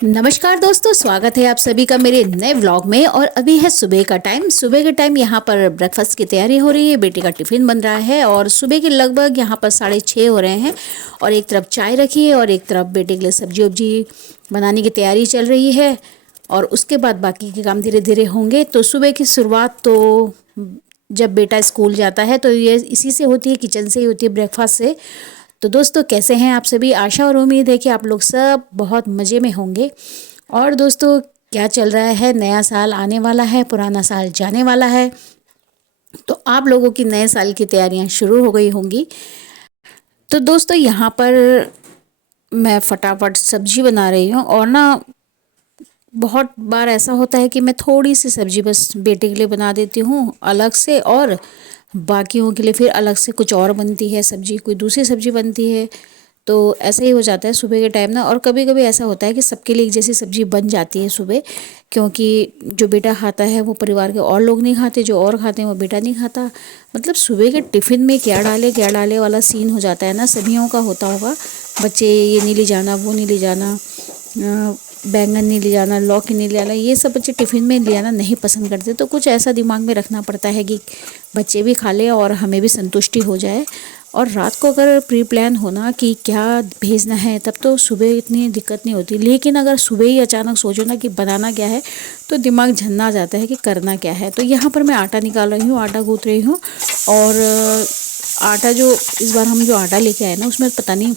नमस्कार दोस्तों, स्वागत है आप सभी का मेरे नए व्लॉग में। और अभी है सुबह का टाइम। सुबह के टाइम यहाँ पर ब्रेकफास्ट की तैयारी हो रही है। बेटे का टिफ़िन बन रहा है और सुबह के लगभग यहाँ पर 6:30 हो रहे हैं। और एक तरफ चाय रखी है और एक तरफ बेटे के लिए सब्जी वब्जी बनाने की तैयारी चल रही है। और उसके बाद बाकी के काम धीरे धीरे होंगे। तो सुबह की शुरुआत तो जब बेटा स्कूल जाता है तो ये इसी से होती है, किचन से ही होती है, ब्रेकफास्ट से। तो दोस्तों, कैसे हैं आप सभी? आशा और उम्मीद है कि आप लोग सब बहुत मज़े में होंगे। और दोस्तों, क्या चल रहा है? नया साल आने वाला है, पुराना साल जाने वाला है। तो आप लोगों की नए साल की तैयारियां शुरू हो गई होंगी। तो दोस्तों, यहाँ पर मैं फटाफट सब्जी बना रही हूँ। और ना, बहुत बार ऐसा होता है कि मैं थोड़ी सी सब्जी बस बेटे के लिए बना देती हूँ अलग से, और बाकियों के लिए फिर अलग से कुछ और बनती है सब्जी, कोई दूसरी सब्जी बनती है। तो ऐसा ही हो जाता है सुबह के टाइम ना। और कभी कभी ऐसा होता है कि सबके लिए एक जैसी सब्जी बन जाती है सुबह, क्योंकि जो बेटा खाता है वो परिवार के और लोग नहीं खाते, जो और खाते हैं वो बेटा नहीं खाता। मतलब सुबह के टिफ़िन में क्या डाले वाला सीन हो जाता है ना, सभियों का होता होगा। बच्चे ये नहीं ले जाना, वो नहीं ले जाना, बैंगन नहीं ले जाना, लौकी नहीं ले जाना, ये सब बच्चे टिफ़िन में ले जाना नहीं पसंद करते। तो कुछ ऐसा दिमाग में रखना पड़ता है कि बच्चे भी खा लें और हमें भी संतुष्टि हो जाए। और रात को अगर प्री प्लान होना कि क्या भेजना है, तब तो सुबह इतनी दिक्कत नहीं होती। लेकिन अगर सुबह ही अचानक सोचो ना कि बनाना क्या है, तो दिमाग झन्ना जाता है कि करना क्या है। तो यहाँ पर मैं आटा निकाल रही हूँ, आटा गूँथ रही हूँ। और आटा जो इस बार हम जो आटा लेके आए ना, उसमें पता नहीं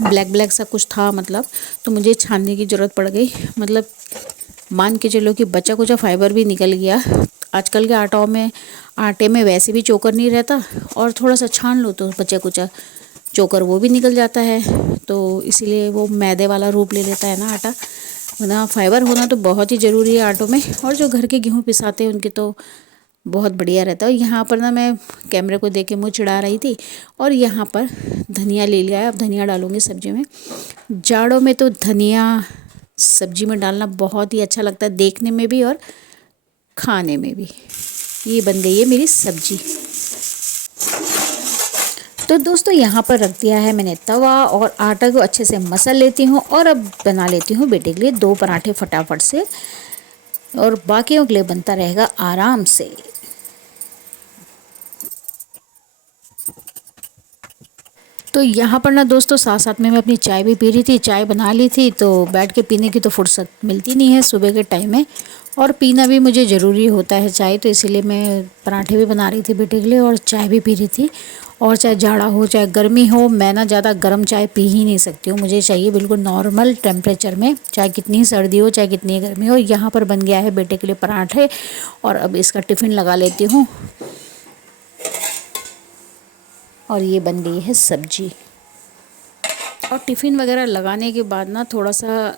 ब्लैक ब्लैक सा कुछ था, मतलब। तो मुझे छानने की ज़रूरत पड़ गई। मतलब मान के चलो कि बचा कुचा फाइबर भी निकल गया। आजकल के आटे में वैसे भी चोकर नहीं रहता, और थोड़ा सा छान लो तो बचा कुचा चोकर वो भी निकल जाता है। तो इसीलिए वो मैदे वाला रूप ले लेता है ना आटा। वरना फाइबर होना तो बहुत ही ज़रूरी है आटों में। और जो घर के गेहूँ पिसाते हैं उनके तो बहुत बढ़िया रहता है। यहाँ पर ना, मैं कैमरे को देख के मुँह चिढ़ा रही थी। और यहाँ पर धनिया ले लिया है, अब धनिया डालूँगी सब्जी में। जाड़ों में तो धनिया सब्जी में डालना बहुत ही अच्छा लगता है, देखने में भी और खाने में भी। ये बन गई है मेरी सब्जी। तो दोस्तों, यहाँ पर रख दिया है मैंने तवा, और आटा को अच्छे से मसल लेती हूँ। और अब बना लेती हूँ बेटे के लिए 2 पराठे फटाफट से, और बाकियों के लिए बनता रहेगा आराम से। तो यहाँ पर ना दोस्तों, साथ साथ में मैं अपनी चाय भी पी रही थी। चाय बना ली थी, तो बैठ के पीने की तो फुर्सत मिलती नहीं है सुबह के टाइम में। और पीना भी मुझे ज़रूरी होता है चाय, तो इसीलिए मैं पराठे भी बना रही थी बेटे के लिए और चाय भी पी रही थी। और चाहे जाड़ा हो चाहे गर्मी हो, मैं ना ज़्यादा गर्म चाय पी ही नहीं सकती हूँ। मुझे चाहिए बिल्कुल नॉर्मल टेम्परेचर में, चाहे कितनी सर्दी हो चाहे कितनी गर्मी हो। यहाँ पर बन गया है बेटे के लिए पराठे, और अब इसका टिफ़िन लगा लेती हूँ। और ये बन गई है सब्जी। और टिफ़िन वगैरह लगाने के बाद ना, थोड़ा सा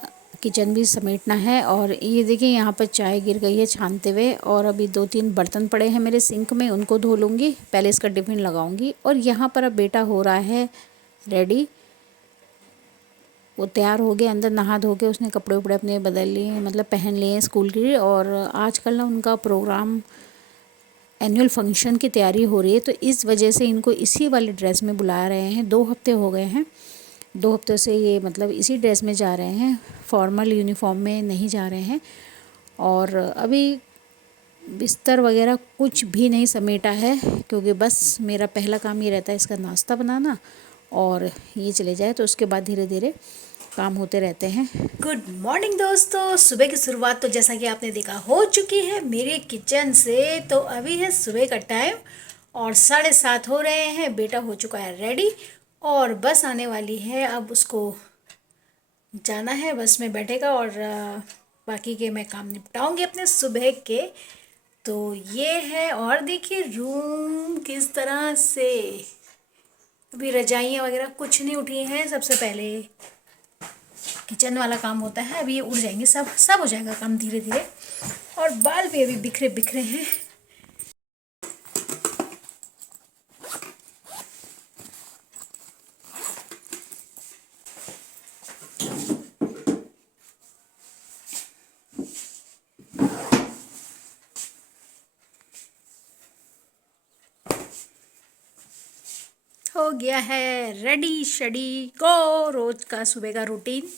किचन भी समेटना है। और ये देखिए, यहाँ पर चाय गिर गई है छानते हुए। और अभी 2-3 बर्तन पड़े हैं मेरे सिंक में, उनको धो लूँगी, पहले इसका टिफ़िन लगाऊँगी। और यहाँ पर अब बेटा हो रहा है रेडी। वो तैयार हो गया, अंदर नहा धो के उसने कपड़े उपड़े अपने बदल लिए, मतलब पहन लिए हैं स्कूल के लिए। और आजकल ना उनका प्रोग्राम, एनुअल फंक्शन की तैयारी हो रही है, तो इस वजह से इनको इसी वाली ड्रेस में बुला रहे हैं। 2 हफ्ते हो गए हैं, 2 हफ्तों से ये मतलब इसी ड्रेस में जा रहे हैं, फॉर्मल यूनिफॉर्म में नहीं जा रहे हैं। और अभी बिस्तर वगैरह कुछ भी नहीं समेटा है, क्योंकि बस मेरा पहला काम ये रहता है इसका नाश्ता बनाना, और ये चले जाए तो उसके बाद धीरे धीरे काम होते रहते हैं। गुड मॉर्निंग दोस्तों, सुबह की शुरुआत तो जैसा कि आपने देखा हो चुकी है मेरे किचन से। तो अभी है सुबह का टाइम और 7:30 हो रहे हैं। बेटा हो चुका है रेडी, और बस आने वाली है, अब उसको जाना है, बस में बैठेगा। और बाकी के मैं काम निपटाऊंगी अपने सुबह के। तो ये है, और देखिए रूम किस तरह से, अभी रजाइयाँ वगैरह कुछ नहीं उठी हैं। सबसे पहले किचन वाला काम होता है, अभी ये उड़ जाएंगे, सब सब हो जाएगा काम धीरे धीरे। और बाल भी अभी बिखरे बिखरे हैं। हो गया है रेडी शेडी गो, रोज का सुबह का रूटीन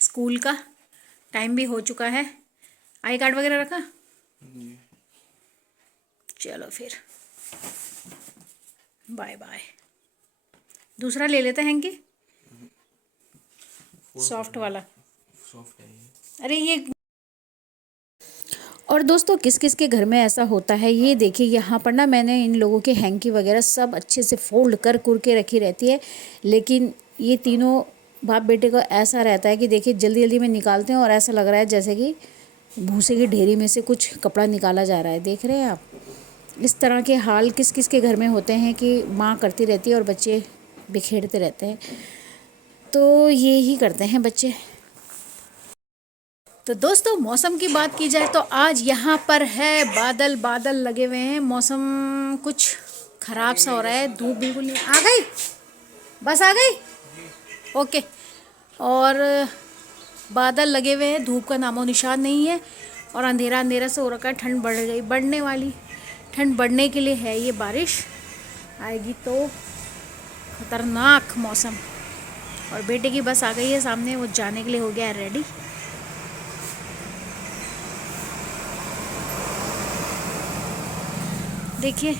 स्कूल का। टाइम भी हो चुका है। आई कार्ड वगैरह रखा? चलो फिर बाय बाय। दूसरा ले लेते हैं कि सॉफ्ट वाला। सॉफ्ट है ये। अरे ये। और दोस्तों किस किस के घर में ऐसा होता है, ये देखिए यहाँ पर ना मैंने इन लोगों के हैंकी वगैरह सब अच्छे से फोल्ड कर कुर के रखी रहती है, लेकिन ये तीनों बाप बेटे को ऐसा रहता है कि देखिए जल्दी जल्दी में निकालते हैं और ऐसा लग रहा है जैसे कि भूसे की ढेरी में से कुछ कपड़ा निकाला जा रहा है। देख रहे हैं आप, इस तरह के हाल किस किस के घर में होते हैं कि माँ करती रहती है और बच्चे बिखेरते रहते हैं। तो ये ही करते हैं बच्चे। तो दोस्तों मौसम की बात की जाए तो आज यहाँ पर है बादल बादल लगे हुए हैं। मौसम कुछ ख़राब सा हो रहा है, धूप बिल्कुल नहीं। आ गई बस, आ गई, ओके। और बादल लगे हुए हैं, धूप का नामो निशान नहीं है और अंधेरा अंधेरा से हो रखा है। ठंड बढ़ गई, बढ़ने वाली। ठंड बढ़ने के लिए है ये, बारिश आएगी तो खतरनाक मौसम। और बेटे की बस आ गई है सामने, वो जाने के लिए हो गया है रेडी। देखिए,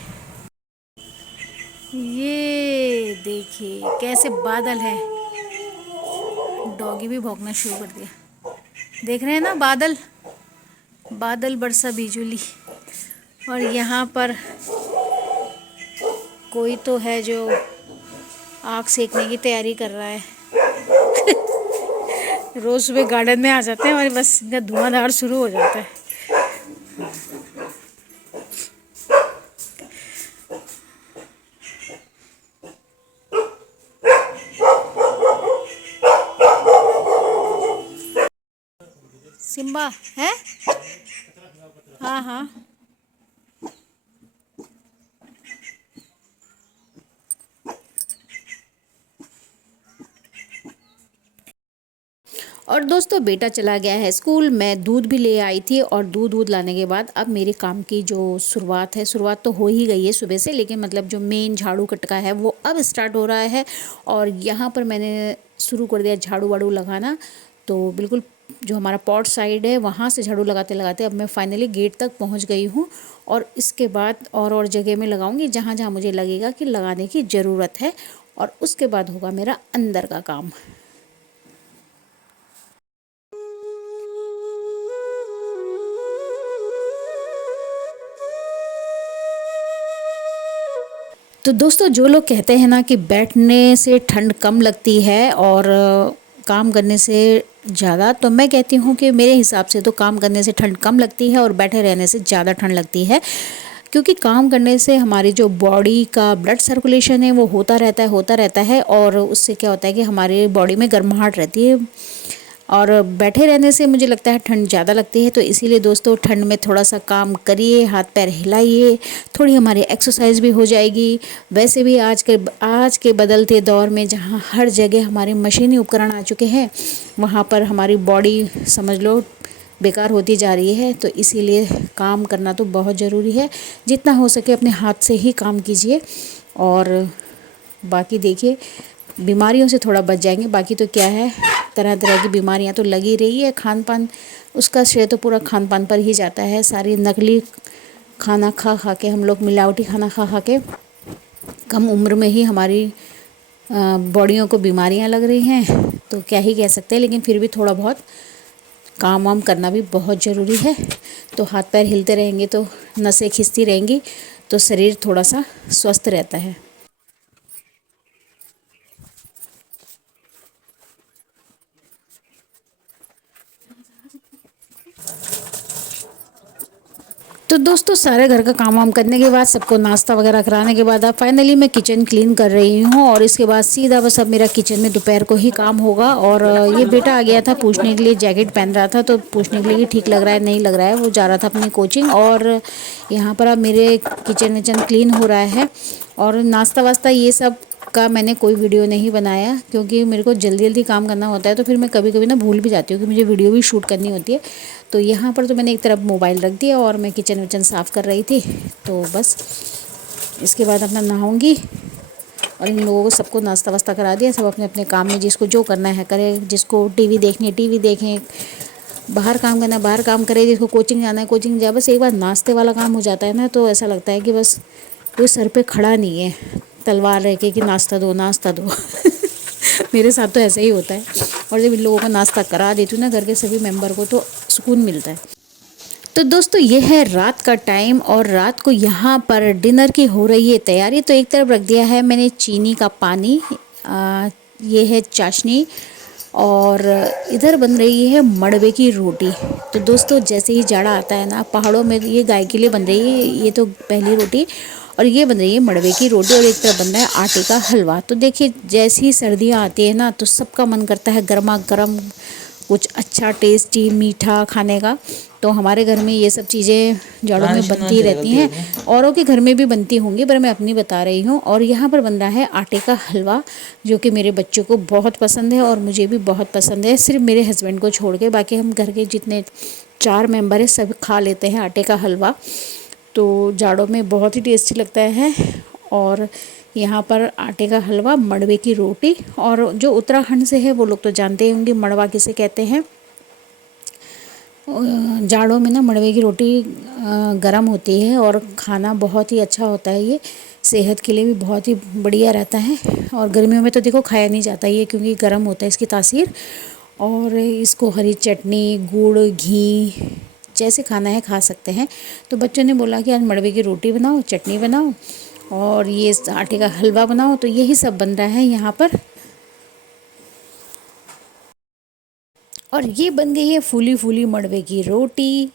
ये देखिए कैसे बादल है। डॉगी भी भौंकना शुरू कर दिया। देख रहे हैं ना बादल, बादल बरसा बिजली। और यहाँ पर कोई तो है जो आग सेकने की तैयारी कर रहा है। रोज सुबह गार्डन में आ जाते हैं और बस इनका धुआंधार शुरू हो जाता है। सिम्बा है, हाँ हाँ। और दोस्तों बेटा चला गया है स्कूल, मैं दूध भी ले आई थी और दूध लाने के बाद अब मेरे काम की जो शुरुआत है, शुरुआत तो हो ही गई है सुबह से, लेकिन मतलब जो मेन झाड़ू कटका है वो अब स्टार्ट हो रहा है। और यहाँ पर मैंने शुरू कर दिया झाड़ू वाड़ू लगाना। तो बिल्कुल जो हमारा पॉट साइड है वहाँ से झाड़ू लगाते लगाते अब मैं फाइनली गेट तक पहुँच गई हूँ। और इसके बाद और जगह में लगाऊंगी जहाँ जहाँ मुझे लगेगा कि लगाने की ज़रूरत है, और उसके बाद होगा मेरा अंदर का काम। तो दोस्तों जो लोग कहते हैं ना कि बैठने से ठंड कम लगती है और काम करने से ज़्यादा, तो मैं कहती हूँ कि मेरे हिसाब से तो काम करने से ठंड कम लगती है और बैठे रहने से ज़्यादा ठंड लगती है। क्योंकि काम करने से हमारी जो बॉडी का ब्लड सर्कुलेशन है वो होता रहता है और उससे क्या होता है कि हमारी बॉडी में गर्माहट रहती है। और बैठे रहने से मुझे लगता है ठंड ज़्यादा लगती है। तो इसीलिए दोस्तों ठंड में थोड़ा सा काम करिए, हाथ पैर हिलाइए, थोड़ी हमारी एक्सरसाइज भी हो जाएगी। वैसे भी आज के बदलते दौर में जहाँ हर जगह हमारे मशीनी उपकरण आ चुके हैं, वहाँ पर हमारी बॉडी समझ लो बेकार होती जा रही है। तो इसीलिए काम करना तो बहुत ज़रूरी है। जितना हो सके अपने हाथ से ही काम कीजिए और बाकी देखिए बीमारियों से थोड़ा बच जाएंगे। बाकी तो क्या है, तरह तरह की बीमारियां तो लगी रही है। खान पान, उसका श्रेय तो पूरा खान पान पर ही जाता है। सारी नकली खाना खा खा के, हम लोग मिलावटी खाना खा खा के कम उम्र में ही हमारी बॉडियों को बीमारियां लग रही हैं। तो क्या ही कह सकते हैं, लेकिन फिर भी थोड़ा बहुत काम वाम करना भी बहुत ज़रूरी है। तो हाथ पैर हिलते रहेंगे तो नसें खिंचती रहेंगी तो शरीर थोड़ा सा स्वस्थ रहता है। तो दोस्तों सारे घर का काम वाम करने के बाद, सबको नाश्ता वगैरह कराने के बाद अब फाइनली मैं किचन क्लीन कर रही हूँ। और इसके बाद सीधा बस अब मेरा किचन में दोपहर को ही काम होगा। और ये बेटा आ गया था पूछने के लिए, जैकेट पहन रहा था तो पूछने के लिए कि ठीक लग रहा है नहीं लग रहा है। वो जा रहा था अपनी कोचिंग। और यहाँ पर अब मेरे किचन विचन क्लीन हो रहा है। और नाश्ता वास्ता ये सब का मैंने कोई वीडियो नहीं बनाया क्योंकि मेरे को जल्दी जल्दी काम करना होता है। तो फिर मैं कभी कभी ना भूल भी जाती हूँ कि मुझे वीडियो भी शूट करनी होती है। तो यहाँ पर तो मैंने एक तरफ मोबाइल रख दिया और मैं किचन विचन साफ़ कर रही थी। तो बस इसके बाद अपना नहाऊंगी और इन लोगों को सबको नाश्ता वास्ता करा दिया। सब अपने अपने काम में जिसको जो करना है करे, जिसको टीवी देखनी है टीवी देखें, बाहर काम करना, बाहर काम करे, जिसको कोचिंग जाना है कोचिंग जा, बस एक बार नाश्ते वाला काम हो जाता है ना तो ऐसा लगता है कि बस कोई सर पे खड़ा नहीं है तलवार रह के कि नाश्ता दो नाश्ता दो। मेरे साथ तो ऐसा ही होता है। और जब इन लोगों को नाश्ता करा देती हूँ ना घर के सभी मेंबर को, तो सुकून मिलता है। तो दोस्तों ये है रात का टाइम और रात को यहाँ पर डिनर की हो रही है तैयारी। तो एक तरफ रख दिया है मैंने चीनी का पानी, ये है चाशनी, और इधर बन रही है मड़वे की रोटी। तो दोस्तों जैसे ही जाड़ा आता है ना पहाड़ों में, ये गाय के लिए बन रही है ये तो पहली रोटी, और ये बन रही है मड़वे की रोटी, और एक तरफ बन रहा है आटे का हलवा। तो देखिए जैसी ही सर्दियाँ आती है ना तो सबका मन करता है गर्मा गर्म कुछ अच्छा टेस्टी मीठा खाने का। तो हमारे घर में ये सब चीज़ें जाड़ों में बनती रहती हैं, औरों के घर में भी बनती होंगी पर मैं अपनी बता रही हूँ। और यहाँ पर बन रहा है आटे का हलवा, जो कि मेरे बच्चों को बहुत पसंद है और मुझे भी बहुत पसंद है। सिर्फ मेरे हस्बैंड को छोड़ के बाकी हम घर के जितने 4 मेंबर हैं सब खा लेते हैं आटे का हलवा। तो जाड़ों में बहुत ही टेस्टी लगता है। और यहाँ पर आटे का हलवा, मड़वे की रोटी, और जो उत्तराखंड से है वो लोग तो जानते ही होंगे मड़वा किसे कहते हैं। जाड़ों में ना मड़वे की रोटी गरम होती है और खाना बहुत ही अच्छा होता है। ये सेहत के लिए भी बहुत ही बढ़िया रहता है। और गर्मियों में तो देखो खाया नहीं जाता ये, क्योंकि गर्म होता है इसकी तासीर। और इसको हरी चटनी, गुड़, घी जैसे खाना है खा सकते हैं। तो बच्चों ने बोला कि आज मड़वे की रोटी बनाओ, चटनी बनाओ और ये आटे का हलवा बनाओ। तो यही सब बन रहा है यहाँ पर। और ये बन गई है फूली फूली मड़वे की रोटी।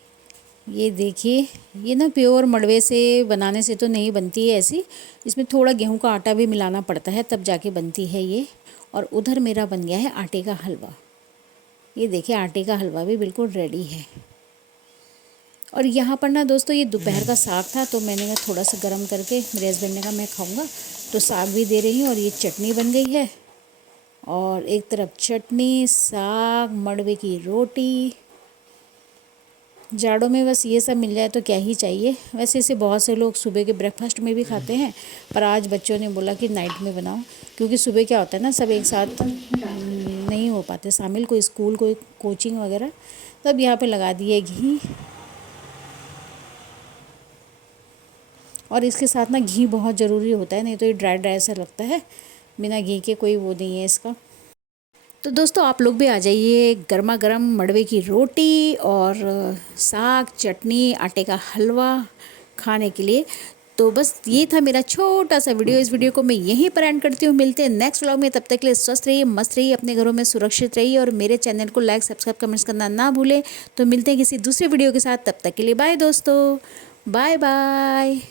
ये देखिए, ये ना प्योर मड़वे से बनाने से तो नहीं बनती है ऐसी, इसमें थोड़ा गेहूं का आटा भी मिलाना पड़ता है तब जाके बनती है ये। और उधर मेरा बन गया है आटे का हलवा। ये देखिए आटे का हलवा भी बिल्कुल रेडी है। और यहाँ पर ना दोस्तों ये दोपहर का साग था, तो मैंने कहा थोड़ा सा गर्म करके, मेरे हस्बैंड ने कहा मैं खाऊंगा, तो साग भी दे रही हूँ। और ये चटनी बन गई है, और एक तरफ चटनी, साग, मड़वे की रोटी। जाड़ों में बस ये सब मिल जाए तो क्या ही चाहिए। वैसे इसे बहुत से लोग सुबह के ब्रेकफास्ट में भी खाते हैं, पर आज बच्चों ने बोला कि नाइट में बनाओ, क्योंकि सुबह क्या होता है ना सब एक साथ नहीं हो पाते शामिल, कोई स्कूल कोई कोचिंग वगैरह। तब यहाँ पे लगा दिए घी, और इसके साथ ना घी बहुत ज़रूरी होता है, नहीं तो ये ड्राई ड्राई सा लगता है। बिना घी के कोई वो नहीं है इसका। तो दोस्तों आप लोग भी आ जाइए, गर्मा गर्म मड़वे की रोटी और साग, चटनी, आटे का हलवा खाने के लिए। तो बस ये था मेरा छोटा सा वीडियो। इस वीडियो को मैं यहीं पर एंड करती हूँ। मिलते हैं नेक्स्ट व्लॉग में, तब तक के लिए स्वस्थ रहिए, मस्त रहिए, अपने घरों में सुरक्षित रहिए, और मेरे चैनल को लाइक, सब्सक्राइब, कमेंट्स करना ना भूलें। तो मिलते हैं किसी दूसरे वीडियो के साथ, तब तक के लिए बाय दोस्तों, बाय बाय।